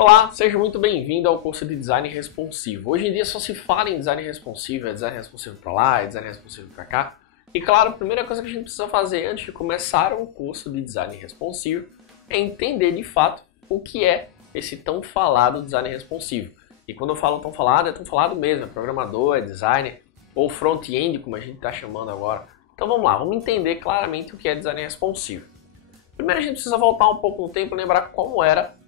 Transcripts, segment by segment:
Olá, seja muito bem-vindo ao curso de Design Responsivo. Hoje em dia só se fala em Design Responsivo, é Design Responsivo para lá, é Design Responsivo para cá. E claro, a primeira coisa que a gente precisa fazer antes de começar um curso de Design Responsivo é entender de fato o que é esse tão falado Design Responsivo. E quando eu falo tão falado, é tão falado mesmo, é programador, é designer, ou front-end, como a gente está chamando agora. Então vamos lá, vamos entender claramente o que é Design Responsivo. Primeiro a gente precisa voltar um pouco no tempo e lembrar como era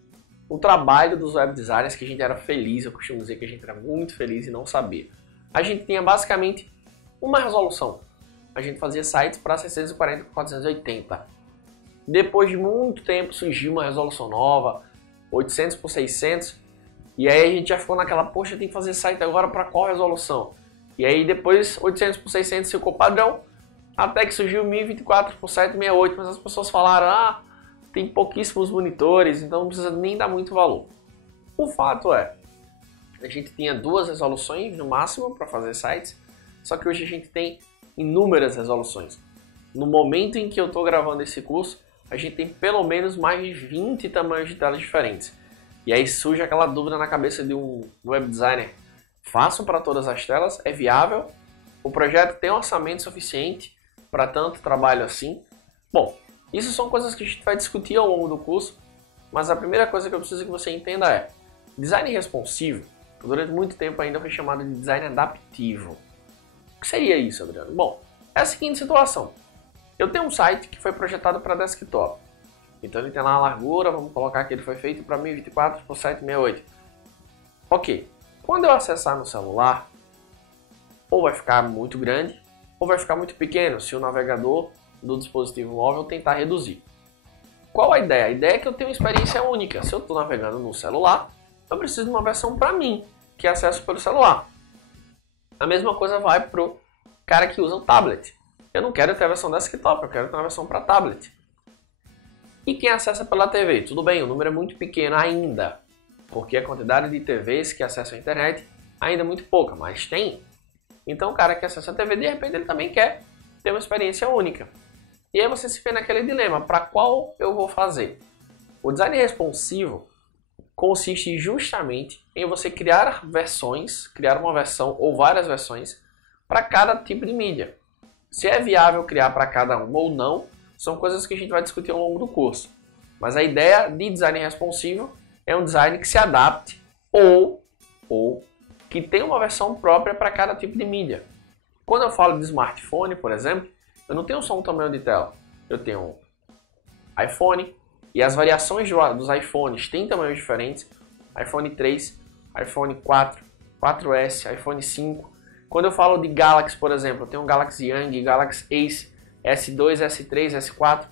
o trabalho dos web designers, que a gente era feliz, eu costumo dizer que a gente era muito feliz e não sabia. A gente tinha basicamente uma resolução. A gente fazia sites para 640 por 480. Depois de muito tempo surgiu uma resolução nova, 800 por 600, e aí a gente já ficou naquela, poxa, tem que fazer site agora para qual resolução? E aí depois 800 por 600 ficou padrão, até que surgiu 1024 por 768, mas as pessoas falaram, tem pouquíssimos monitores, então não precisa nem dar muito valor. O fato é, a gente tinha duas resoluções no máximo para fazer sites, só que hoje a gente tem inúmeras resoluções. No momento em que eu estou gravando esse curso, a gente tem pelo menos mais de 20 tamanhos de telas diferentes. E aí surge aquela dúvida na cabeça de um web designer. Faço para todas as telas? É viável? O projeto tem orçamento suficiente para tanto trabalho assim? Bom, isso são coisas que a gente vai discutir ao longo do curso, mas a primeira coisa que eu preciso que você entenda é: design responsivo, durante muito tempo ainda foi chamado de design adaptivo. O que seria isso, Adriano? Bom, é a seguinte situação. Eu tenho um site que foi projetado para desktop. Então ele tem lá a largura, vamos colocar que ele foi feito para 1024 por 768. Ok, quando eu acessar no celular, ou vai ficar muito grande, ou vai ficar muito pequeno, se o navegador do dispositivo móvel tentar reduzir. Qual a ideia? A ideia é que eu tenho uma experiência única. Se eu estou navegando no celular, eu preciso de uma versão para mim, que é acesso pelo celular. A mesma coisa vai para o cara que usa o tablet. Eu não quero ter a versão desktop, eu quero ter uma versão para tablet. E quem acessa pela TV? Tudo bem, o número é muito pequeno ainda, porque a quantidade de TVs que acessam a internet ainda é muito pouca, mas tem. Então o cara que acessa a TV, de repente ele também quer ter uma experiência única. E aí você se vê naquele dilema, para qual eu vou fazer? O design responsivo consiste justamente em você criar versões, criar uma versão ou várias versões para cada tipo de mídia. Se é viável criar para cada um ou não, são coisas que a gente vai discutir ao longo do curso. Mas a ideia de design responsivo é um design que se adapte ou que tenha uma versão própria para cada tipo de mídia. Quando eu falo de smartphone, por exemplo, eu não tenho só um tamanho de tela. Eu tenho um iPhone e as variações dos iPhones têm tamanhos diferentes. iPhone 3, iPhone 4, 4S, iPhone 5. Quando eu falo de Galaxy, por exemplo, eu tenho um Galaxy Young, Galaxy Ace, S2, S3, S4.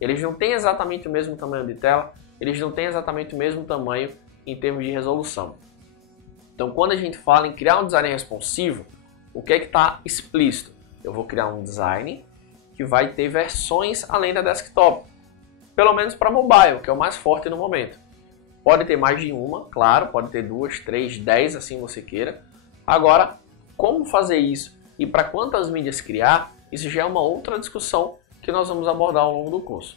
Eles não têm exatamente o mesmo tamanho de tela, eles não têm exatamente o mesmo tamanho em termos de resolução. Então, quando a gente fala em criar um design responsivo, o que é que está explícito? Eu vou criar um design que vai ter versões além da desktop. Pelo menos para mobile, que é o mais forte no momento. Pode ter mais de uma, claro, pode ter 2, 3, 10, assim você queira. Agora, como fazer isso e para quantas mídias criar, isso já é uma outra discussão que nós vamos abordar ao longo do curso.